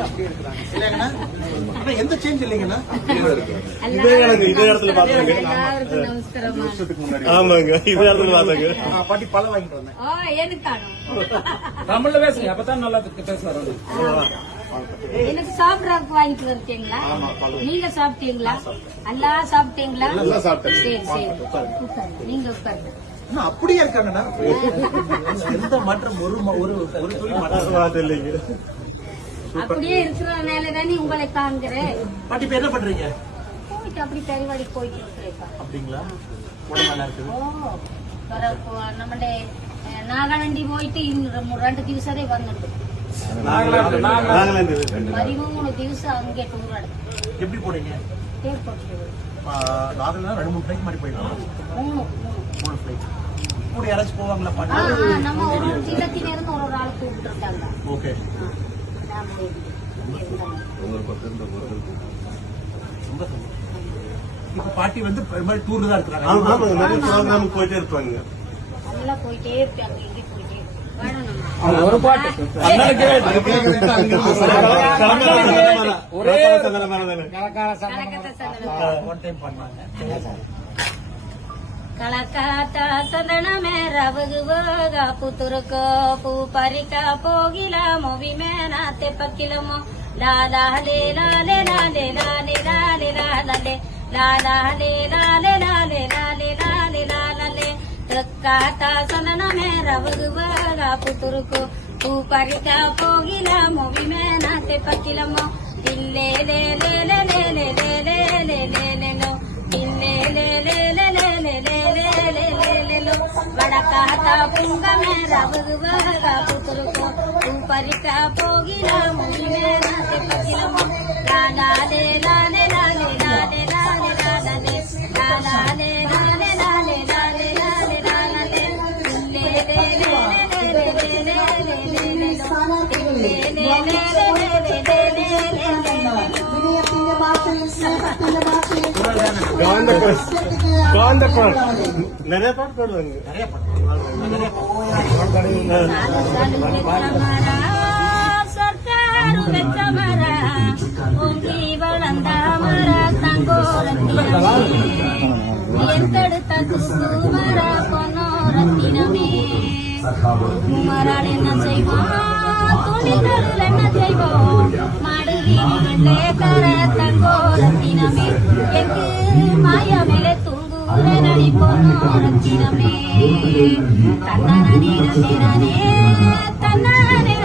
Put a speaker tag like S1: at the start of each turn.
S1: அப்படியே இருக்கிறாங்க. இல்லைங்கண்ணா? ஆனா எந்த சேஞ்ச் இல்லைங்கண்ணா?
S2: இதே எனக்கு இதே இடத்துல பாத்தாங்க
S3: எல்லாருக்கும் நமஸ்காரமா
S2: ஆமாங்க இதே இடத்துல பாத்தாங்க
S1: ஆ, பாட்டி பழம் வாங்கிட்டு வந்தேன்.
S3: ஓ எனக்கு காணும்.
S4: தமிழ்ல பேசுங்க அப்பதான் நல்லா பேசுவாரு
S3: எனக்கு சாப்பிடறதுக்கு வாங்கிட்டு வரட்டீங்களா? நீங்க சாப்பிட்டீங்களா? எல்லாம் சாப்பிட்டீங்களா. சரி. நீங்க உட்காருங்க.
S1: அப்படியே இருக்காங்கண்ணா? எந்த மாற்றம் ஒரு ஒரு ஒரு துளி மாற்றம்
S2: வார்த்தை இல்லைங்க.
S3: அப்படியே இருக்கிறதுனால தானே உங்களை காண்கிறேன்
S1: பாட்டி இப்ப என்ன பண்றீங்க?
S3: போயிட்டு அப்படி பெரியவாடி போயிட்டு இருக்கிறேன்
S1: அப்படிங்களா? உடம்பு நல்லா இருக்குது?
S3: ஓ நம்மளே நாகாலாண்டி போயிட்டு இன்னும் ரெண்டு
S2: திவசதே
S3: வந்துட்டு மூணு திவசம் அங்கே டூர்
S1: எப்படி போறீங்க நாகாலாந்து ரெண்டு மூணு ஃபிளைட் மாதிரி போயிடலாம்?
S3: மூணு
S1: மூணு. ஃபிளைட் கூட யாராச்சும் போவாங்களா
S3: நம்ம ஒரு இல்லத்திலிருந்து ஒரு ஒரு ஆள் கூப்பிட்டு இருக்காங்க
S1: ஓகே இப்ப பாட்டி வந்து மாதிரி டூர் தான் இருக்கிறாங்க
S2: ஆமாங்க நிறைய ப்ரோக்ராமுக்கு போயிட்டே இருப்பாங்க.
S3: நல்லா போயிட்டே இருப்பாங்க இங்கே போயிட்டே
S4: ஒரு பாட்டு
S1: ஒன் டைம் பண்ணாங்க.
S3: களக்காத்த சந்தனமே ரவகுவோக புத்துருக்கோ பூ பறிக்கா போகிலாமோ விமேனா தெப்பக்கிலமோ லாலாலே லாலே லாலே லாலே லாலே லாலே லாலாலே லாலே லாலே லாலே லாலே லாலே త్రొక్కాత సొనన మేరవగు బాగా పుతురుకు పూపరిక పోగిలము విమేనా తెపకిలము ఇల్లే వడకాత పుంగమే రవగువగ పుతురుకో ఊపరిక పోగిల ముగిమే నాతే పకిలమో లాలాలే లాలే లాలే లాలే లాలే లాలే లాలాలే లాలే లాలే లాలే లాలే లాలే ఇల్లే లే లే లే లే లే లే లే లే లే లో ఇల్లే లే లే లే లే
S2: காந்த காந்த நிறைய பாட்டு பாடுவாங்க.
S1: நிறைய
S3: తన్నానే తన్నానే తన్నానే